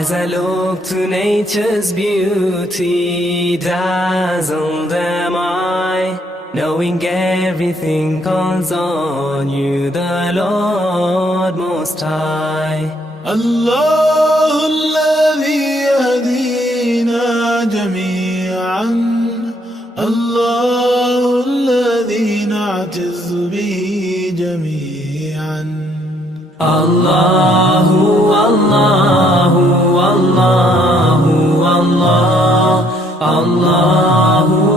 As I look to nature's beauty, dazzled am I, knowing everything calls on you, the Lord Most High. الله الذي يهدينا جميعا، الله الذي نعتز به جميعا. الله الله الله الله الله